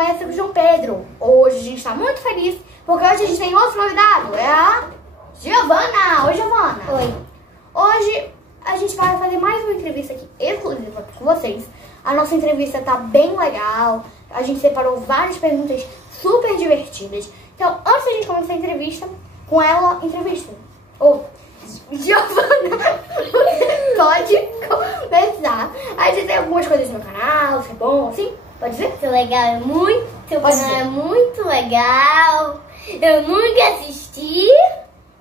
Conversa com o João Pedro. Hoje a gente tá muito feliz, porque hoje a gente tem outro convidado, é a Giovana. Oi, Giovana. Oi. Hoje a gente vai fazer mais uma entrevista aqui, exclusiva com vocês. A nossa entrevista tá bem legal, a gente separou várias perguntas super divertidas. Então, antes da gente começar a entrevista, com ela, entrevista. Giovana, pode começar a dizer algumas coisas no canal, se é bom, assim? Pode dizer? Muito legal, seu canal é muito legal. Eu nunca assisti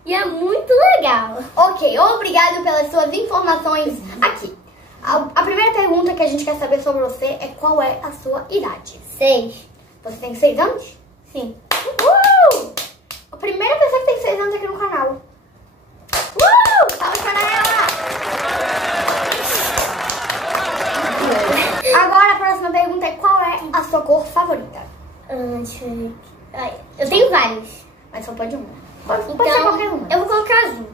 e é muito legal. Ok, obrigado pelas suas informações aqui. A primeira pergunta que a gente quer saber sobre você é qual é a sua idade? 6. Você tem 6 anos? Sim. A primeira pessoa que tem 6 anos aqui no canal. Salve para ela! Agora a próxima pergunta é qual é a sua cor favorita? Deixa eu ver. Eu tenho vários. Mas só pode uma. Pode ser Então, qualquer uma. eu vou colocar azul.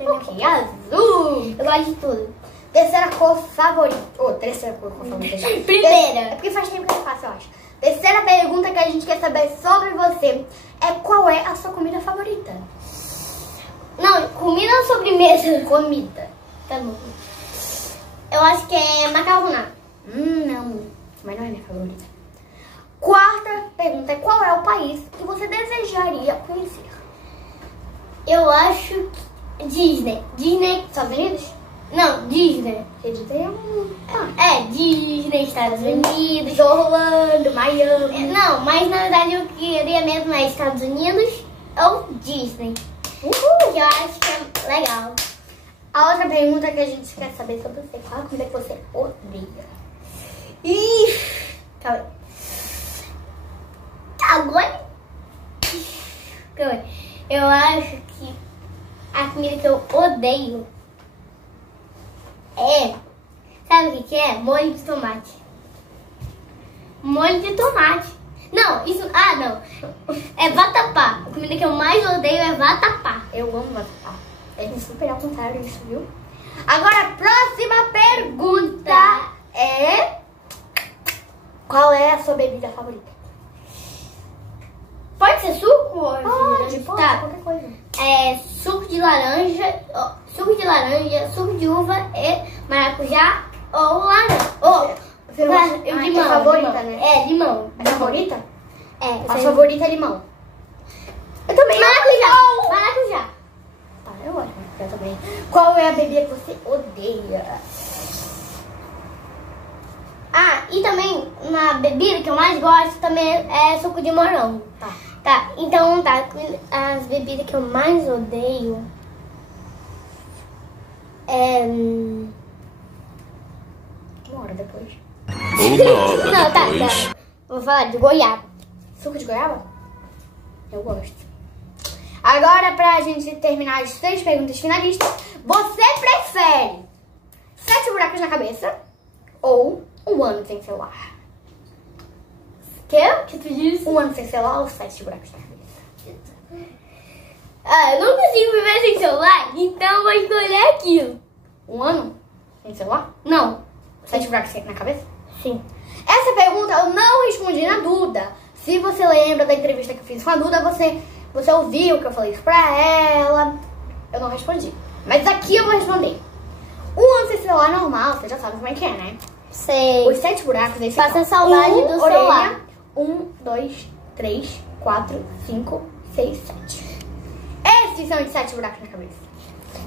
Ok, azul. Eu gosto de tudo. Terceira cor favorita. Terceira cor favorita já. Primeira. É porque faz tempo que é fácil, eu acho. Terceira pergunta que a gente quer saber sobre você é qual é a sua comida favorita? Não, comida ou sobremesa? Comida. Tá bom. Eu acho que é macarronada. Não. Mas não é minha favorita. Quarta pergunta é qual é o país que você desejaria conhecer? Eu acho que Disney. Disney, Estados Unidos? não, Disney. Acredita é um... Disney, Estados Unidos. Orlando, Miami. Não, mas na verdade eu queria mesmo é Estados Unidos ou Disney. Uhul. Que eu acho que é legal. A outra pergunta que a gente quer saber sobre você, qual a comida que você odeia? Calma aí. Agora, calma aí. Eu acho que a comida que eu odeio é... Sabe o que é? Molho de tomate. Molho de tomate. Não, isso... não. É vatapá. A comida que eu mais odeio é vatapá. Eu amo vatapá. É super ao contrário isso, viu? Agora, a próxima pergunta é... Qual é a sua bebida favorita? Pode ser suco ou Pode, tá. qualquer coisa. É suco de laranja, suco de uva e maracujá ou laranja. Você não gosta- Limão. é favorita, limão. né? É, limão. A favorita? É, A favorita é limão. Eu também maracujá. Maracujá. Tá, eu gosto de maracujá também. Qual é a bebida que você odeia? E também, uma bebida que eu mais gosto também é suco de morango. Tá, então tá. As bebidas que eu mais odeio é... Uma hora depois. Não, tá. Vou falar de goiaba. Suco de goiaba? Eu gosto. Agora, pra gente terminar as 3 perguntas finalistas, você prefere 7 buracos na cabeça ou um ano sem celular? O que tu disse? Um ano sem celular ou 7 buracos na cabeça? Eu não consigo viver sem celular, então eu vou escolher aquilo. Um ano sem celular? Não. 7 buracos na cabeça? Sim. Essa pergunta eu não respondi na Duda. Se você lembra da entrevista que eu fiz com a Duda, você ouviu que eu falei isso pra ela. Eu não respondi. Mas aqui eu vou responder. Um ano sem celular normal, você já sabe como é que é, né? Sei. Os 7 buracos aí Passa saudade do celular. 1, 2, 3, 4, 5, 6, 7. Esses são os 7 buracos na cabeça.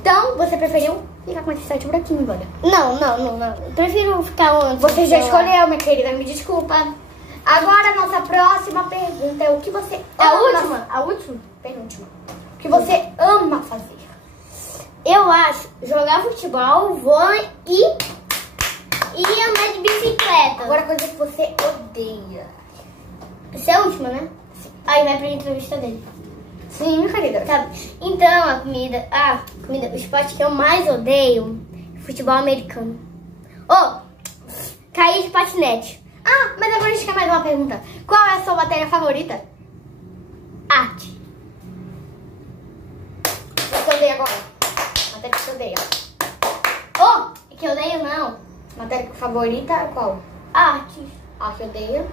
Então, você preferiu ficar com esses 7 buraquinhos, olha. Não. Eu prefiro ficar onde? Você já escolheu, minha querida, me desculpa. Agora, a nossa próxima pergunta é o que você ama... A última? Penúltima. O que você ama fazer? Eu acho jogar futebol, vôlei e andar de bicicleta. Agora, a coisa que você odeia. Essa é a última, né? Sim. Aí vai pra entrevista dele. Sim, minha querida. Tá. Então, o esporte que eu mais odeio é futebol americano. Cair de patinete. Mas agora a gente quer mais uma pergunta. Qual é a sua matéria favorita? Arte. Você odeia agora? Matéria que você odeia. Que eu odeio não. Matéria favorita é qual? Arte. A que odeia.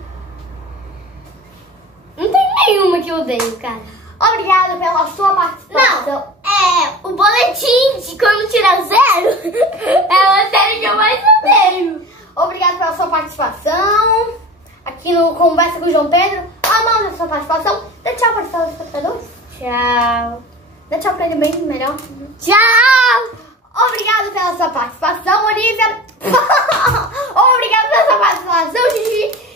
Não tem nenhuma que eu odeio, cara. Obrigada pela sua participação. Não, o boletim de quando tira 0 é uma série que eu mais odeio. Obrigada pela sua participação aqui no Conversa com o João Pedro. Amamos a sua participação. Dá tchau para os telespectadores. Tchau. Dá tchau para ele bem melhor. Tchau. Obrigada pela sua participação, Olivia. Obrigada pela sua participação, Gigi.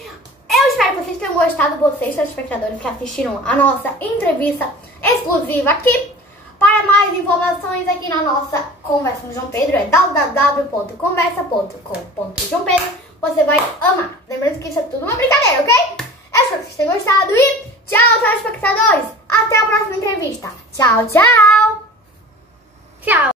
Eu espero que vocês tenham gostado, vocês, telespectadores que assistiram a nossa entrevista exclusiva aqui. Para mais informações aqui na nossa Conversa com o João Pedro, é www.conversa.com.joaopedro. Você vai amar. Lembrando que isso é tudo uma brincadeira, ok? Eu espero que vocês tenham gostado e tchau, telespectadores. Até a próxima entrevista. Tchau, tchau. Tchau.